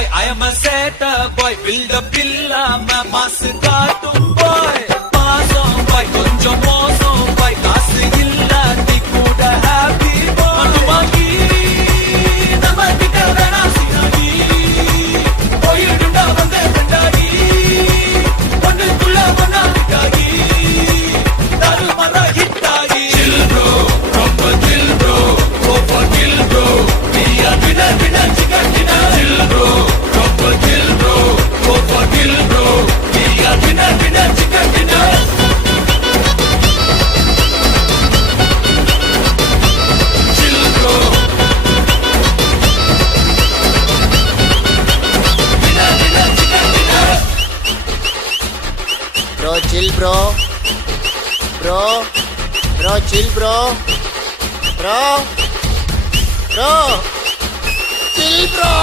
boy, I am a setter boy. Build up இல்லாம மாசு காட்டும் boy. மாசம் boy, கொஞ்சம் மோசம் boy. காசு இல்லாட்டி கூட happy boy. மண்ணு வாங்கி நம்ம கிட்ட வேணாம் சினாடி. போயிடுண்டா வந்த கண்டாடி. ஒண்ணுக்குள்ள ஒண்ணா விட்டாடி. தாறுமாறா hit ஆகி. Chill bro, proper chill bro. Go for kill bro. We are winner, winner, chicken dinner. Chill bro, proper chill bro. Go for kill bro. We are winner, winner, chicken dinner. Chill bro. Winner, winner, chicken dinner. Bro, chill bro. Bro, chill bro. Bro, chill bro.